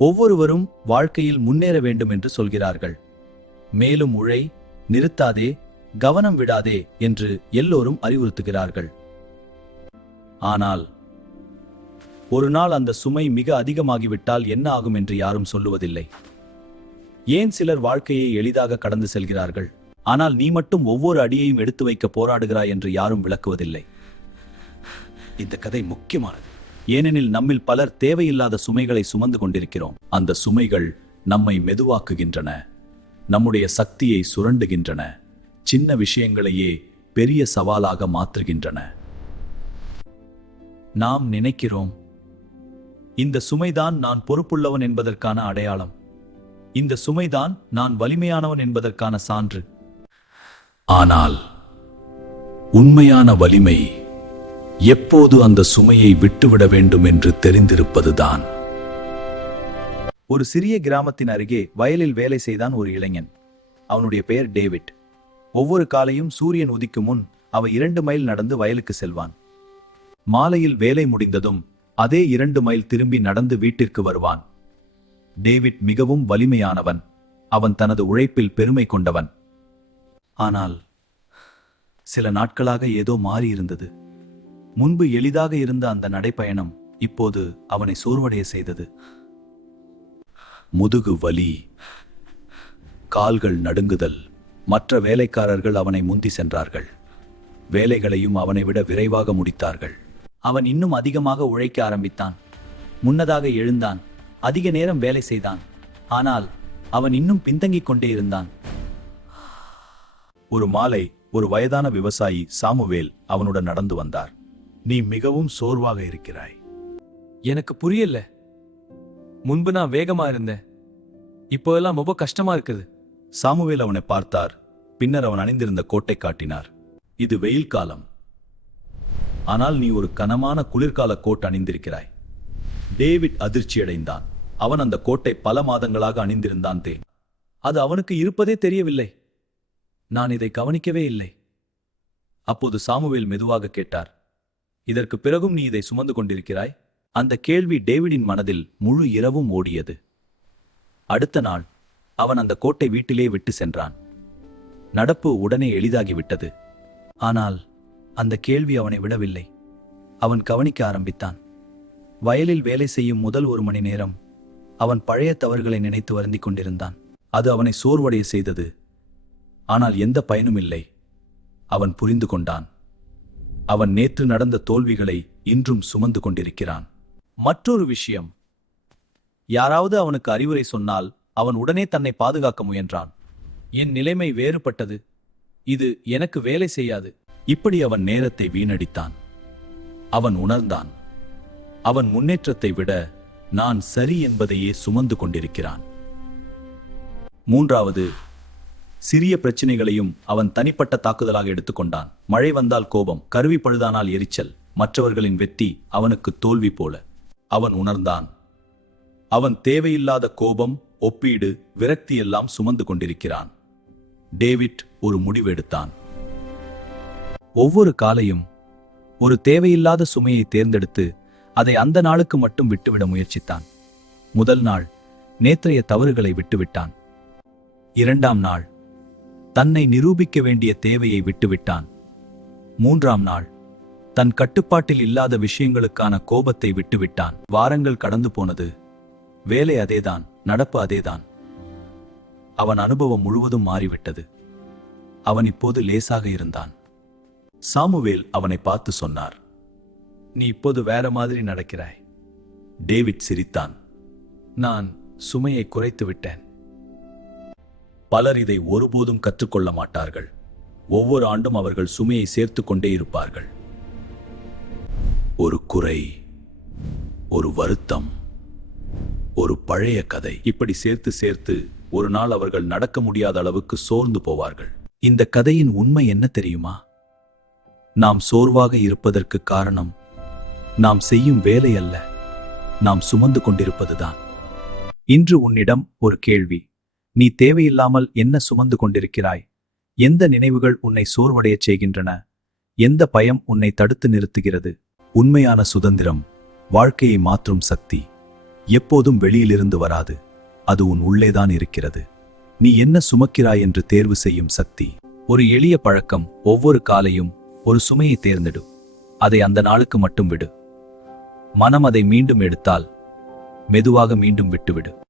ஒவ்வொருவரும் வாழ்க்கையில் முன்னேற வேண்டும் என்று சொல்கிறார்கள். மேலும் உழை, நிறுத்தாதே, கவனம் விடாதே என்று எல்லோரும் அறிவுறுத்துகிறார்கள். ஆனால் ஒரு நாள் அந்த சுமை மிக அதிகமாகிவிட்டால் என்ன ஆகும் என்று யாரும் சொல்லுவதில்லை. ஏன் சிலர் வாழ்க்கையை எளிதாக கடந்து செல்கிறார்கள், ஆனால் நீ மட்டும் ஒவ்வொரு அடியையும் எடுத்து வைக்க போராடுகிறாய் என்று யாரும் விளக்குவதில்லை. இந்த கதை முக்கியமானது. ஏனெனில் நம்மில் பலர் தேவையில்லாத சுமைகளை சுமந்து கொண்டிருக்கிறோம். அந்த சுமைகள் நம்மை மெதுவாக்குகின்றன, நம்முடைய சக்தியை சுரண்டுகின்றன, சின்ன விஷயங்களையே பெரிய சவாலாக மாற்றுகின்றன. நாம் நினைக்கிறோம், இந்த சுமைதான் நான் பொறுப்புள்ளவன் என்பதற்கான அடையாளம், இந்த சுமைதான் நான் வலிமையானவன் என்பதற்கான சான்று. ஆனால் உண்மையான வலிமை எப்போது அந்த சுமையை விட்டுவிட வேண்டும் என்று தெரிந்திருப்பதுதான். ஒரு சிறிய கிராமத்தின் அருகே வயலில் வேலை செய்தான் ஒரு இளைஞன். அவனுடைய பெயர் டேவிட். ஒவ்வொரு காலையும் சூரியன் உதிக்கும் முன் அவன் 2 மைல் நடந்து வயலுக்கு செல்வான். மாலையில் வேலை முடிந்ததும் அதே 2 மைல் திரும்பி நடந்து வீட்டிற்கு வருவான். டேவிட் மிகவும் வலிமையானவன். அவன் தனது உழைப்பில் பெருமை கொண்டவன். ஆனால் சில நாட்களாக ஏதோ மாறியிருந்தது. முன்பு எளிதாக இருந்த அந்த நடைப்பயணம் இப்போது அவனை சோர்வடைய செய்தது. முதுகு வலி, கால்கள் நடுங்குதல். மற்ற வேலைக்காரர்கள் அவனை முந்தி சென்றார்கள். வேலைகளையும் அவனை விட விரைவாக முடித்தார்கள். அவன் இன்னும் அதிகமாக உழைக்க ஆரம்பித்தான். முன்னதாக எழுந்தான், அதிக நேரம் வேலை செய்தான். ஆனால் அவன் இன்னும் பின்தங்கிக் கொண்டே இருந்தான். ஒரு மாலை ஒரு வயதான விவசாயி சாமுவேல் அவனுடன் நடந்து வந்தார். நீ மிகவும் சோர்வாக இருக்கிறாய். எனக்கு புரியல. முன்பு நான் வேகமா இருந்தேன், இப்போ எல்லாம் ரொம்ப கஷ்டமா இருக்குது. சாமுவேல் அவனை பார்த்தார். பின்னர் அவன் அணிந்திருந்த கோட்டை காட்டினார். இது வெயில் காலம், ஆனால் நீ ஒரு கனமான குளிர்கால கோட் அணிந்திருக்கிறாய். டேவிட் அதிர்ச்சியடைந்தான். அவன் அந்த கோட்டை பல மாதங்களாக அணிந்திருந்தான். அது அவனுக்கு இருப்பதே தெரியவில்லை. நான் இதை கவனிக்கவே இல்லை. அப்போது சாமுவேல் மெதுவாக கேட்டார், இதற்கு பிறகும் நீ இதை சுமந்து கொண்டிருக்கிறாய்? அந்த கேள்வி டேவிடின் மனதில் முழு இரவும் ஓடியது. அடுத்த நாள் அவன் அந்த கோட்டை வீட்டிலே விட்டு சென்றான். நடப்பு உடனே எளிதாகிவிட்டது. ஆனால் அந்த கேள்வி அவனை விடவில்லை. அவன் கவனிக்க ஆரம்பித்தான். வயலில் வேலை செய்யும் முதல் 1 மணி நேரம் அவன் பழைய தவறுகளை நினைத்து வருந்திக் கொண்டிருந்தான். அது அவனை சோர்வடைய செய்தது. ஆனால் எந்த பயனும் இல்லை. அவன் புரிந்து கொண்டான், அவன் நேற்று நடந்த தோல்விகளை இன்றும் சுமந்து கொண்டிருக்கிறான். மற்றொரு விஷயம், யாராவது அவனுக்கு அறிவுரை சொன்னால் அவன் உடனே தன்னை பாதுகாக்க முயன்றான். என் நிலைமை வேறுபட்டது, இது எனக்கு வேலை செய்யாது. இப்படி அவன் நேரத்தை வீணடித்தான். அவன் உணர்ந்தான், அவன் முன்னேற்றத்தை விட நான் சரி என்பதையே சுமந்து கொண்டிருக்கிறான். 3வது, சிறிய பிரச்சனைகளையும் அவன் தனிப்பட்ட தாக்குதலாக எடுத்துக்கொண்டான். மழை வந்தால் கோபம், கருவி பழுதானால் எரிச்சல், மற்றவர்களின் வெற்றி அவனுக்கு தோல்வி போல. அவன் உணர்ந்தான், அவன் தேவையில்லாத கோபம், ஒப்பீடு, விரக்தி எல்லாம் சுமந்து கொண்டிருக்கிறான். டேவிட் ஒரு முடிவெடுத்தான். ஒவ்வொரு காலையும் ஒரு தேவையில்லாத சுமையை தேர்ந்தெடுத்து அதை அந்த நாளுக்கு மட்டும் விட்டுவிட முயற்சித்தான். முதல் நாள் நேற்றைய தவறுகளை விட்டுவிட்டான். 2ஆம் நாள் தன்னை நிரூபிக்க வேண்டிய தேவையை விட்டுவிட்டான். 3ஆம் நாள் தன் கட்டுப்பாட்டில் இல்லாத விஷயங்களுக்கான கோபத்தை விட்டுவிட்டான். வாரங்கள் கடந்து போனது. வேலை அதேதான், நடப்பு அதேதான். அவன் அனுபவம் முழுவதும் மாறிவிட்டது. அவன் இப்போது லேசாக இருந்தான். சாமுவேல் அவனை பார்த்து சொன்னார், நீ இப்போது வேற மாதிரி நடக்கிறாய். டேவிட் சிரித்தான். நான் சுமையை குறைத்து விட்டேன். பலர் இதை ஒருபோதும் கற்றுக்கொள்ள மாட்டார்கள். ஒவ்வொரு ஆண்டும் அவர்கள் சுமையை சேர்த்து கொண்டே இருப்பார்கள். ஒரு குறை, ஒரு வருத்தம், ஒரு பழைய கதை, இப்படி சேர்த்து சேர்த்து ஒரு நாள் அவர்கள் நடக்க முடியாத அளவுக்கு சோர்ந்து போவார்கள். இந்த கதையின் உண்மை என்ன தெரியுமா? நாம் சோர்வாக இருப்பதற்கு காரணம் நாம் செய்யும் வேலை அல்ல, நாம் சுமந்து கொண்டிருப்பதுதான். இன்று உன்னிடம் ஒரு கேள்வி. நீ தேவையில்லாமல் என்ன சுமந்து கொண்டிருக்கிறாய்? எந்த நினைவுகள் உன்னை சோர்வடையச் செய்கின்றன? எந்த பயம் உன்னை தடுத்து நிறுத்துகிறது? உண்மையான சுதந்திரம், வாழ்க்கையை மாற்றும் சக்தி எப்போதும் வெளியிலிருந்து வராது, அது உன் உள்ளேதான் இருக்கிறது. நீ என்ன சுமக்கிறாய் என்று தேர்வு செய்யும் சக்தி. ஒரு எளிய பழக்கம்: ஒவ்வொரு காலையும் ஒரு சுமையை தேர்ந்தெடு. அதை அந்த நாளுக்கு மட்டும் விடு. மனம் அதை மீண்டும் எடுத்தால் மெதுவாக மீண்டும் விட்டுவிடு.